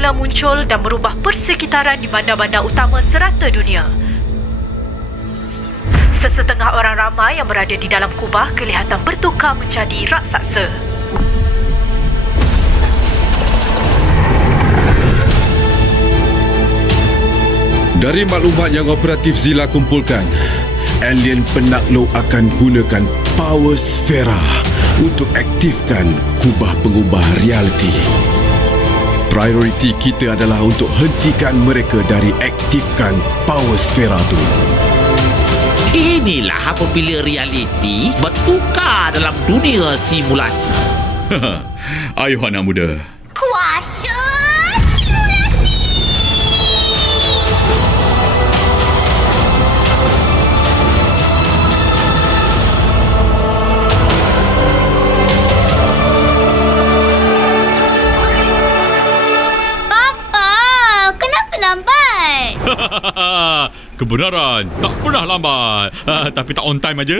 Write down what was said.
mula muncul dan merubah persekitaran di bandar-bandar utama serata dunia. Sesetengah orang ramai yang berada di dalam kubah kelihatan bertukar menjadi raksasa. Dari maklumat yang operatif Zila kumpulkan, alien penakluk akan gunakan power sfera untuk aktifkan kubah pengubah realiti. Prioriti kita adalah untuk hentikan mereka dari aktifkan power sfera tu. Inilah apabila realiti bertukar dalam dunia simulasi. Ayuh anak muda. Lambat? Kebenaran tak pernah lambat. Ah, tapi tak on time aja.